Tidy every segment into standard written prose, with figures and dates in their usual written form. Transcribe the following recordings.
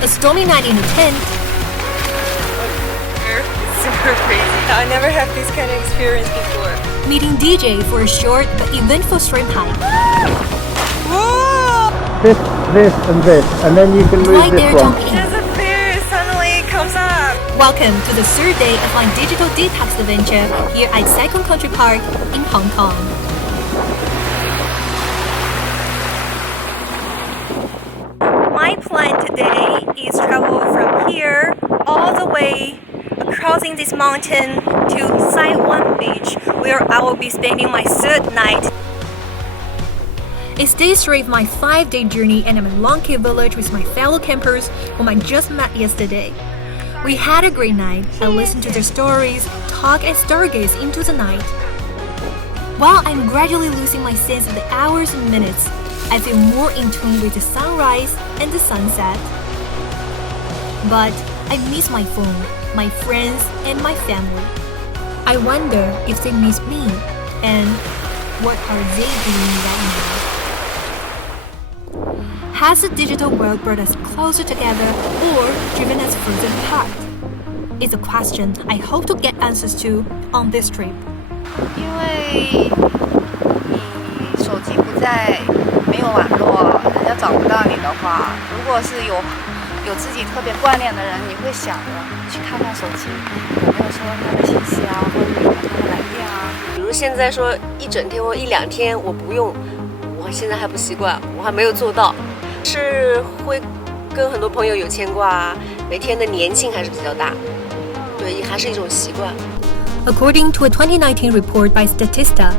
a stormy night in a tent, Super crazy. I never had this kind of experience before. meeting DJ for a short but eventful stream hike. Whoa! This, and then you can move Right this there, one. jump in. Just a fear suddenly comes up. Welcome to the third day of my digital detox adventure here at Sai Wan Country Park in Hong Kong. My plan today is travel from here all the way crossing this mountain to Sai Wan Beach, where I will be spending my third night. It's day 3 of my 5-day journey, and I'm in Long Key Village with my fellow campers whom I just met yesterday. We had a great night. I listened to their stories, talk and stargaze into the night. While I'm gradually losing my sense of the hours and minutes, I feel more in tune with the sunrise and the sunset. But I miss my phone, my friends, and my family. I wonder if they miss me, and what are they doing right now? Has the digital world brought us closer together or driven us further apart? It's a question I hope to get answers to on this trip. 因为你手机不在，没有网络，人家找不到你的话，如果是有自己特别挂念的人，你会想着去看看手机有没有收到他的信息啊，或者有没有他的来电啊。比如现在说一整天或一两天我不用，我现在还不习惯，我还没有做到，是会跟很多朋友有牵挂啊，每天的粘性还是比较大，对，还是一种习惯。According to a 2019 report by Statista,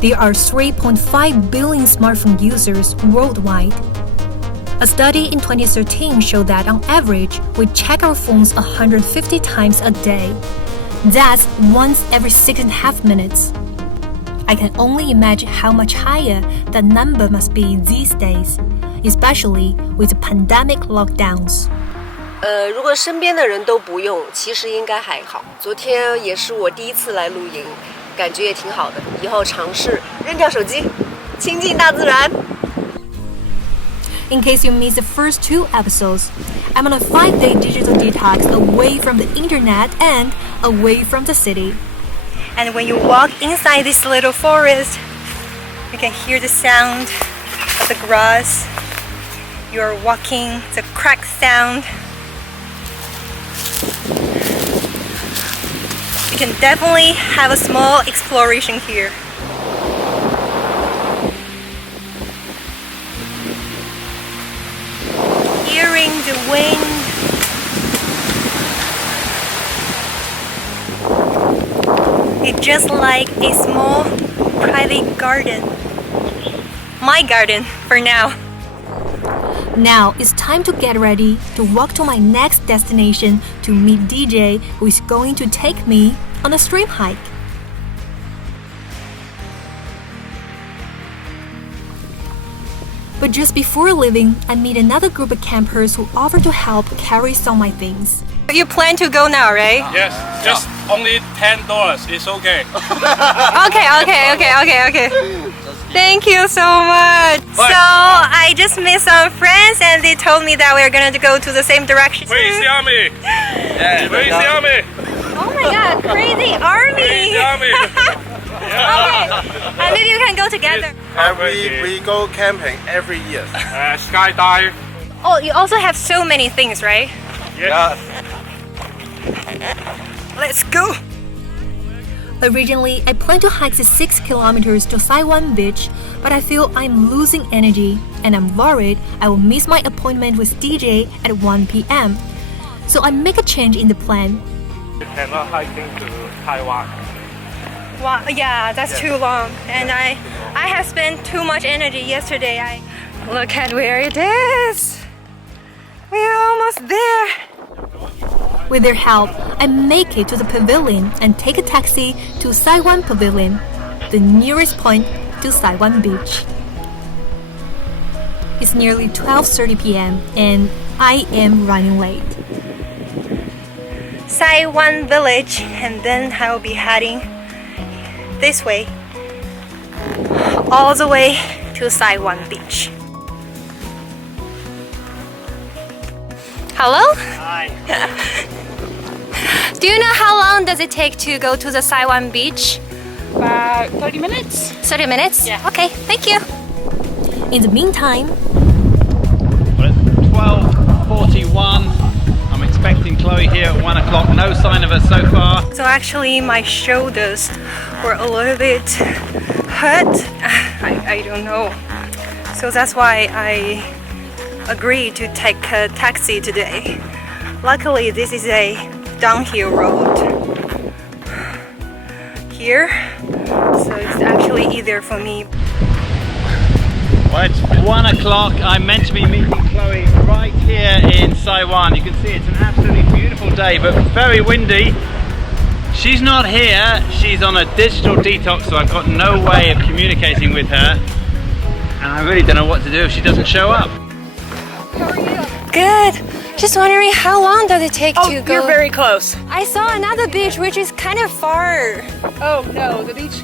there are 3.5 billion smartphone users worldwide. A study in 2013 showed that on average, we check our phones 150 times a day. That's once every 6.5 minutes. I can only imagine how much higher that number must be these days, especially with the pandemic lockdowns. 如果身边的人都不用，其实应该还好。昨天也是我第一次来露营，感觉也挺好的。以后尝试扔掉手机，亲近大自然。In case you missed the first 2 episodes, I'm on a 5-day digital detox away from the internet and away from the city. And when you walk inside this little forest, you can hear the sound of the grass. You are walking, the crack sound. You can definitely have a small exploration here. Hearing the wind. It's just like a small private garden. My garden for now. Now it's time to get ready to walk to my next destination to meet DJ, who is going to take me on a stream hike. But just before leaving, I meet another group of campers who offer to help carry some of my things. You plan to go now, right? Yes, just only $10. It's okay. Okay. Thank you so much. So I just met some friends and they told me that we're gonna go to the same direction. Praise the army. Yeah, Praise the army. Oh my god, crazy army! Praise the army. Okay, maybe we can go together. We go camping every year. Skydive. Oh, you also have so many things, right? Yes. Let's go. Originally, I planned to hike the 6 kilometers to Sai Wan Beach, but I feel I'm losing energy and I'm worried I will miss my appointment with DJ at 1 p.m. So I make a change in the plan. You cannot hiking to Taiwan. Wow, yeah, that's too long. And I have spent too much energy yesterday. Look at where it is. We're almost there. With their help, I make it to the pavilion and take a taxi to Sai Wan Pavilion, the nearest point to Sai Wan Beach. It's nearly 12:30 p.m. and I am running late. Sai Wan Village, and then I will be heading this way, all the way to Sai Wan Beach. Hello? Hi. Do you know how long does it take to go to the Sai Wan beach? About 30 minutes. 30 minutes? Yeah. Okay, thank you. In the meantime, Well, it's 12:41. I'm expecting Chloe here at 1 o'clock. No sign of her so far. So actually my shoulders were a little bit hurt. I don't know. So that's why I agreed to take a taxi today. Luckily this is a downhill road here. So it's actually easier for me. Well, it's 1 o'clock. I'm meant to be meeting Chloe right here in Sai Wan. You can see it's an absolutely beautiful day, but very windy. She's not here. She's on a digital detox, so I've got no way of communicating with her. And I really don't know what to do if she doesn't show up. good. Just wondering how long does it take to go? You're very close. I saw another beach which is kind of far. Oh no, the beach,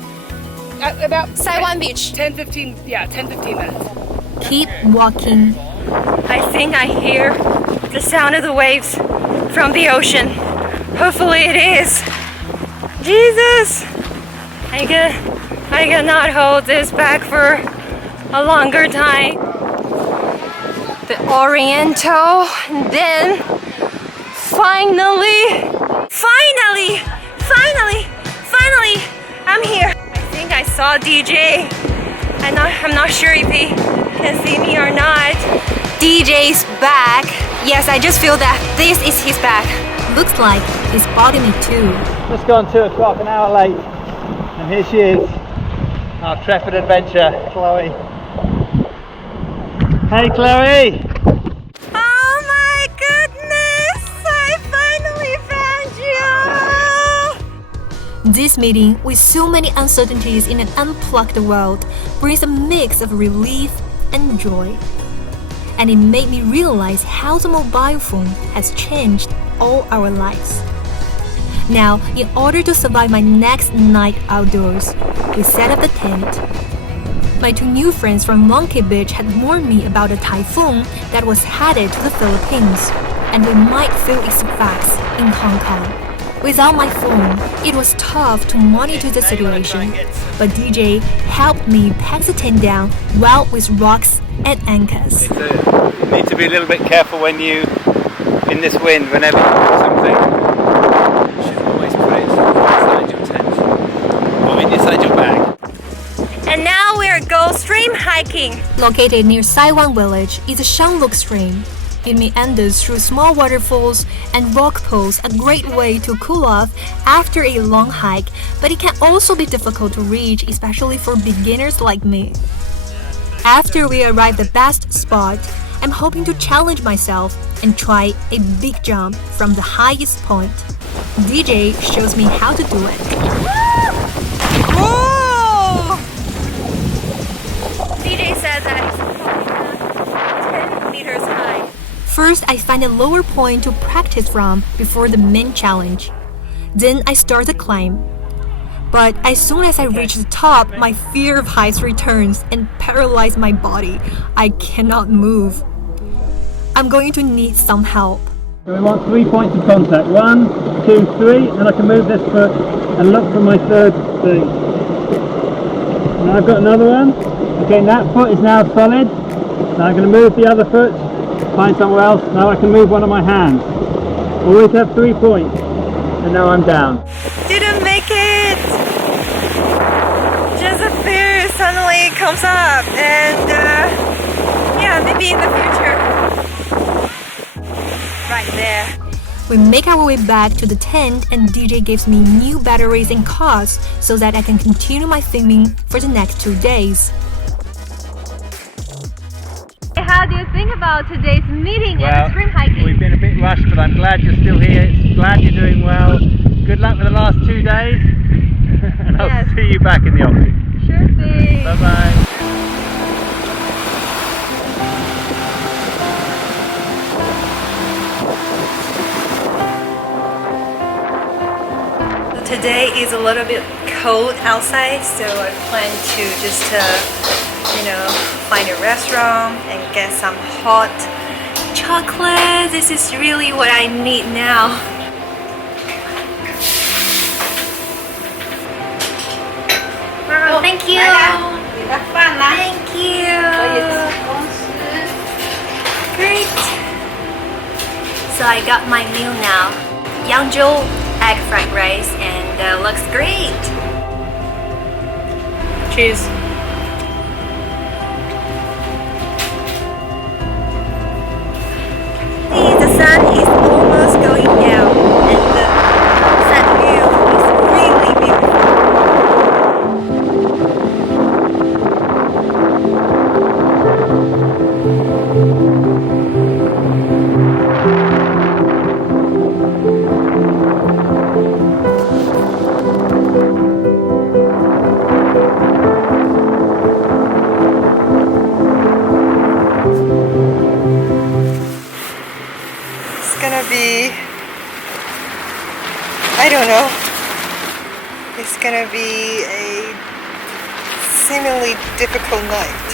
about Sai Wan Beach. 10-15 minutes. Keep walking. I think I hear the sound of the waves from the ocean. Hopefully it is. Jesus! I cannot hold this back for a longer time. The Oriental, and then finally, I'm here. I think I saw DJ. I'm not sure if he can see me or not. DJ's back. Yes, I just feel that this is his back. Looks like he's spotting me too. Just gone 2 o'clock, an hour late. And here she is, our Trefford adventure, Chloe. Hey Chloe! Oh my goodness! I finally found you! This meeting, with so many uncertainties in an unplugged world, brings a mix of relief and joy. And it made me realize how the mobile phone has changed all our lives. Now, in order to survive my next night outdoors, we set up the tent. My two new friends from Monkey Beach had warned me about a typhoon that was headed to the Philippines, and we might feel its effects in Hong Kong. Without my phone, it was tough to monitor the situation, but DJ helped me pack the tent down well with rocks and anchors. You need to be a little bit careful when you, in this wind, whenever you do something. You should always put it inside your tent, or inside your bag. And now we're go stream hiking. Located near Sai Wan village is a Shangluk stream. It meanders through small waterfalls and rock pools, a great way to cool off after a long hike, but it can also be difficult to reach, especially for beginners like me. After we arrive at the best spot, I'm hoping to challenge myself and try a big jump from the highest point. DJ shows me how to do it. Whoa! DJ said that it's probably 10 meters high. First, I find a lower point to practice from before the main challenge. Then I start the climb. But as soon as I reach the top, my fear of heights returns and paralyzes my body. I cannot move. I'm going to need some help. So we want 3 points of contact. 1, 2, 3, and I can move this foot and look for my third thing. Now I've got another one. Okay, that foot is now solid. Now I'm going to move the other foot, find somewhere else. Now I can move one of my hands. Always have 3 points. And now I'm down. Didn't make it! Just a fear suddenly comes up, and yeah, maybe in the future. Right there. We make our way back to the tent and DJ gives me new batteries and cards so that I can continue my filming for the next 2 days. How do you think about today's meeting Well, and stream hiking? we've been a bit rushed, but I'm glad you're still here. Glad you're doing well. Good luck for the last 2 days. And I'll Yes. see you back in the office. Sure thing. Bye-bye. Today is a little bit cold outside, so I plan to just find a restaurant and get some hot chocolate. This is really what I need now. Thank you. 你的饭啦， Thank 可以 you. 吃公司。 Great. So I got my meal now. Yangzhou egg fried rice and looks great. Cheers. See, the sun is almost going down and the sunset view is really beautiful. It's gonna be, I don't know, it's gonna be a seemingly difficult night.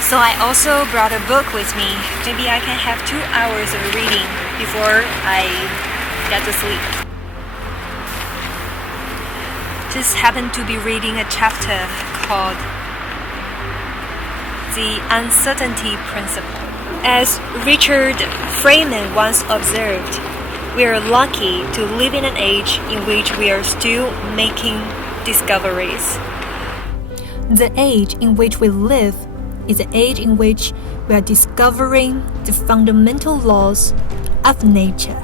So I also brought a book with me. Maybe I can have 2 hours of reading before I get to sleep. Just happened to be reading a chapter called The Uncertainty Principle. As Richard Feynman once observed, we are lucky to live in an age in which we are still making discoveries. The age in which we live is the age in which we are discovering the fundamental laws of nature.